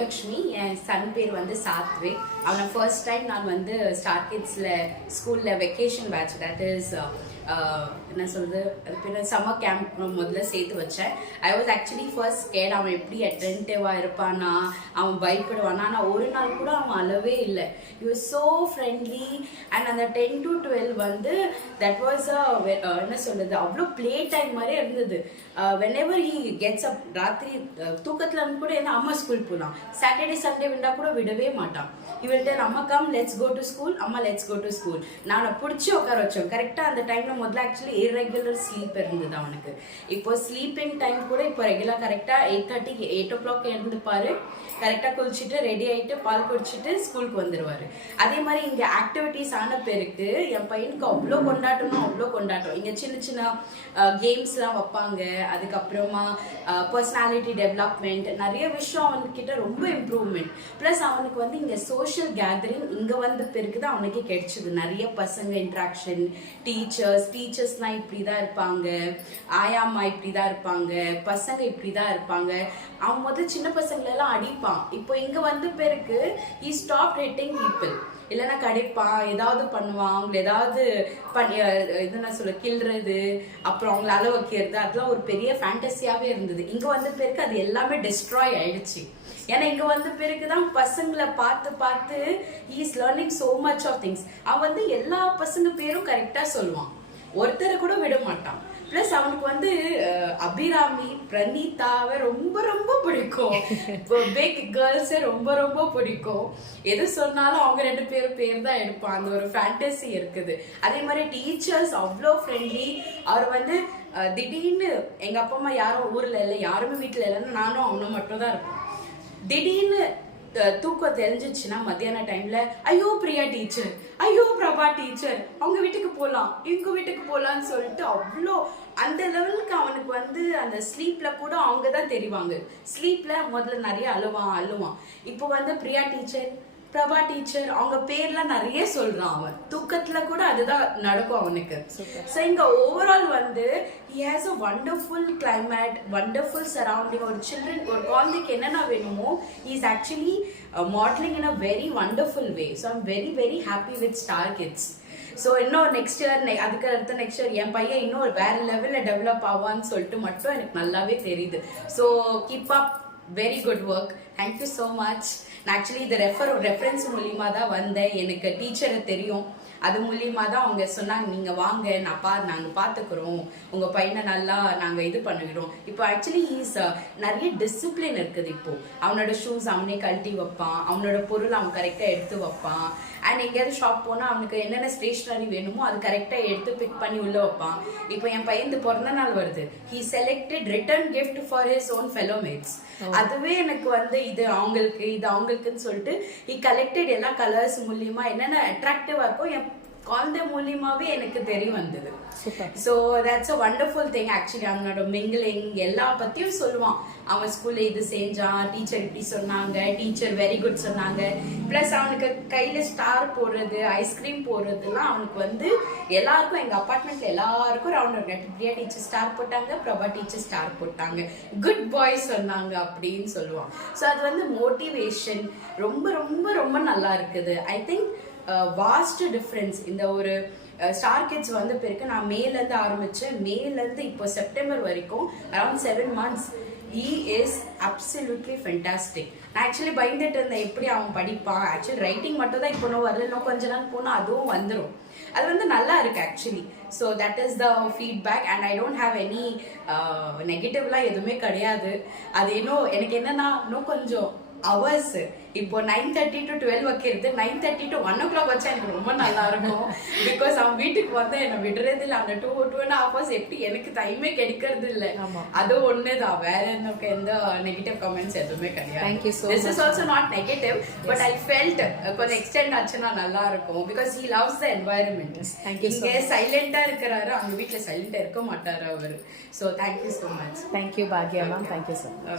பாக்யலட்சுமி. என் Sun பேர் வந்து சாத்விக். அவனை ஃபர்ஸ்ட் டைம் நான் வந்து ஸ்டார் கிட்ஸில் ஸ்கூலில் வெக்கேஷன் பேட்ச், தட் இஸ் என்ன சொல்றது, அது பேர் சம்மர் கேம்ப் முதல்ல சேர்த்து வச்சேன். I was actually first scared. அவன் எப்படி அட்டென்டிவாக இருப்பானா, அவன் பயப்படுவானா. ஆனால் ஒரு நாள் கூட அவன் அளவே இல்லை. You was so friendly. And அந்த 10 to 12 வந்து தட் வாஸ் என்ன சொல்றது, அவ்வளோ ப்ளே டைம் மாதிரி இருந்தது. வென்எவர் ஹி கெட்ஸ் அப், ராத்திரி தூக்கத்துல கூட என்ன அம்மா ஸ்கூல் போகலாம், சாட்டர்டே சண்டே விண்டா கூட விடவே மாட்டான். இவள்கிட்ட அம்மா come let's go to school, அம்மா லெட்ஸ் கோ டு ஸ்கூல். நான் பிடிச்சி உட்கார வச்சோம். கரெக்டாக அந்த டைம்ல முதல்ல ஆக்சுவலி இர்ரெகுலர் ஸ்லீப் இருந்தது அவனுக்கு. இப்போ ஸ்லீப்பிங் டைம் கூட இப்போ ரெகுலர் கரெக்டாக 8:30 8 o'clock எழுந்துப்பாரு. கரெக்டாக குளிச்சுட்டு ரெடி ஆகிட்டு பால் குடிச்சிட்டு ஸ்கூலுக்கு வந்துடுவார். அதே மாதிரி இங்கே ஆக்டிவிட்டீஸ் ஆன பேருக்கு என் பையனுக்கு அவ்வளோ கொண்டாட்டணும், அவ்வளோ கொண்டாட்டம். இங்கே சின்ன சின்ன கேம்ஸ்லாம் வைப்பாங்க. அதுக்கப்புறமா பர்சனாலிட்டி டெவலப்மெண்ட், நிறைய விஷயம் அவன்கிட்ட ரொம்ப இம்ப்ரூவ்மெண்ட். ப்ளஸ் அவனுக்கு வந்து இங்கே சோஷியல் கேதரிங் இங்கே வந்த பிறகு தான் அவனுக்கு கிடைச்சிது. நிறைய பசங்க இன்ட்ராக்ஷன், டீச்சர்ஸ்லாம் இப்படி தான் இருப்பாங்க, ஆயாம்மா இப்படி தான் இருப்பாங்க, பசங்க இப்படி தான் இருப்பாங்க. அவன் முதல்ல சின்ன பசங்களெல்லாம் அடிப்பான். இப்போ இங்க வந்து பிறகு he stopped hitting people. இல்லைன்னா கடிப்பான், ஏதாவது பண்ணுவான், அவங்களை ஏதாவது இதுன்னா சொல்ல கிள்றது, அப்புறம் அவங்களை அளவு வைக்கிறது, அதெல்லாம் ஒரு பெரிய ஃபேண்டசியாவே இருந்தது. இங்க வந்த பிறகு அது எல்லாமே டிஸ்ட்ராய் ஆயிடுச்சு. ஏன்னா இங்க வந்த பிறகுதான் பசங்களை பார்த்து பார்த்து he is learning so much of things. அவன் வந்து எல்லா பசங்க பேரும் கரெக்டா சொல்லுவான், ஒருத்தரை கூட விட மாட்டான். பிளஸ் அவனுக்கு வந்து அபிராமி, பிரணீதாவை ரொம்ப ரொம்ப பிடிக்கும். பிக் கேர்ள்ஸே ரொம்ப ரொம்ப பிடிக்கும். எது சொன்னாலும் அவங்க 2 பேர் தான் எடுப்பான். அந்த ஒரு ஃபேண்டசி இருக்குது. அதே மாதிரி டீச்சர்ஸ் அவ்வளோ ஃப்ரெண்ட்லி. அவர் வந்து திடீர்னு எங்க அப்பா அம்மா யாரும் ஊர்ல இல்லை, யாருமே வீட்டுல இல்லைன்னா நானும் அவனும் மட்டும் தான் இருப்போம். திடீர்னு தூக்கம் தெரிஞ்சிச்சுன்னா மத்தியான டைம்ல ஐயோ பிரியா டீச்சர், ஐயோ பிரபா டீச்சர், அவங்க வீட்டுக்கு போகலாம், இவங்க வீட்டுக்கு போகலான்னு சொல்லிட்டு அவ்வளோ அந்த லெவலுக்கு அவனுக்கு வந்து அந்த ஸ்லீப்ல கூட அவங்க தான் தெரிவாங்க. ஸ்லீப்ல முதல்ல நிறைய அழுவான். இப்போ வந்து பிரியா டீச்சர், பிரபா டீச்சர், அவங்க பேர்லாம் நிறைய சொல்றான். அவன் தூக்கத்துல கூட அதுதான் நடக்கும் அவனுக்கு. ஸோ இங்க ஓவரால் வந்து he has a wonderful climate, wonderful surrounding. ஒரு சில்ட்ரன், ஒரு குழந்தைக்கு என்னென்ன வேணுமோ he is actually modeling in a very wonderful way. So I'm very very happy with Star Kids. So இன்னும் நெக்ஸ்ட் இயர், அதுக்கு அடுத்த நெக்ஸ்ட் இயர் என் பையன் இன்னும் ஒரு வேற லெவலில் டெவலப் ஆவான்னு சொல்லிட்டு மட்டும் எனக்கு நல்லாவே தெரியுது. So keep up, very good work. Thank you so much. நான் ஆக்சுவலி இந்த ரெஃபரன்ஸ் மூலியமா தான் வந்தேன். எனக்கு டீச்சரை தெரியும், அது மூலியமா தான் அவங்க சொன்னாங்க நீங்க வாங்க, நாங்க பாத்துக்கிறோம், உங்க பையனை நல்லா நாங்க இது பண்ணிடுறோம். இப்போ ஆக்சுவலி நிறைய டிசிப்ளின் இருக்குது. இப்போ அவனோட ஷூஸ் அவனே கழட்டி வைப்பான், அவனோட பொருள் அவன் கரெக்டா எடுத்து வைப்பான். அண்ட் எங்கேயாவது ஷாப் போனா அவனுக்கு என்னென்ன ஸ்டேஷனரி வேணுமோ அது கரெக்டா எடுத்து பிக் பண்ணி உள்ள வைப்பான். இப்போ என் பையன் பிறந்த நாள் வருது, he selected return gift for his own fellow mates. அதுவே எனக்கு வந்து இது அவங்களுக்கு, இது அவங்களுக்குன்னு சொல்லிட்டு he collected எல்லா கலர்ஸ் மூலியமா என்னென்ன அட்ராக்டிவா இருக்கோ என் குழந்தை மூலியமாவே எனக்கு தெரிய வந்தது. So that's a wonderful thing. Actually அவனோட மிங்கிலிங் எல்லா பத்தியும் சொல்லுவான். அவன் ஸ்கூல்ல இது செஞ்சான், டீச்சர் இப்படி சொன்னாங்க, டீச்சர் வெரி குட் சொன்னாங்க. பிளஸ் அவனுக்கு கையில ஸ்டார் போடுறது, ஐஸ்கிரீம் போடுறதுலாம் அவனுக்கு வந்து எல்லாருக்கும், எங்க அப்பார்ட்மெண்ட்ல எல்லாருக்கும் ரவுண்ட் பிரியா டீச்சர் ஸ்டார் போட்டாங்க, பிரபா டீச்சர் ஸ்டார் போட்டாங்க, குட் பாய் சொன்னாங்க அப்படின்னு சொல்லுவான். ஸோ அது வந்து மோட்டிவேஷன் ரொம்ப ரொம்ப ரொம்ப நல்லா இருக்குது. I think vast difference. இந்த ஒரு ஸ்டார் கிட்ஸ் வந்த பிறகு நான் மேலேருந்து ஆரம்பிச்சேன். மேலேருந்து இப்போ செப்டம்பர் வரைக்கும் around 7 months he is absolutely fantastic. நான் ஆக்சுவலி பயந்துட்டு இருந்தேன் எப்படி அவன் படிப்பான். ஆக்சுவலி ரைட்டிங் மட்டும் தான் இப்போ வரல, இன்னும் கொஞ்ச நாள் போனால் அதுவும் வந்துடும். அது வந்து நல்லா இருக்கு actually. So that is the feedback. And I don't have any நெகட்டிவ்லாம் எதுவுமே கிடையாது. அது இன்னும் எனக்கு என்னன்னா இன்னும் கொஞ்சம் hours, இப்போ 9:30 to 12 வைக்கிறது 9:30 to 1 o'clock வச்சா எனக்கு ரொம்ப நல்லா இருக்கும். பிகாஸ் அவன் வீட்டுக்கு வந்து என்ன விடுறது இல்லை. அந்த 2.5 hours எப்படி எனக்கு டைமே கிடைக்கிறது இல்லை. அது ஒண்ணுதான், வேற எந்த நெகட்டிவ் கமெண்ட்ஸ் எதுவுமே கிடையாது. This is also not negative, but I felt கொஞ்சம் எக்ஸ்டெண்ட் ஆச்சுன்னா நல்லா இருக்கும். Because he loves the environment. இங்கே சைலண்டா இருக்கிறாரு, அவங்க வீட்டுல சைலண்டா இருக்க மாட்டாரு அவரு. So thank you so much. Thank you Bhagya ma'am. Thank you so much.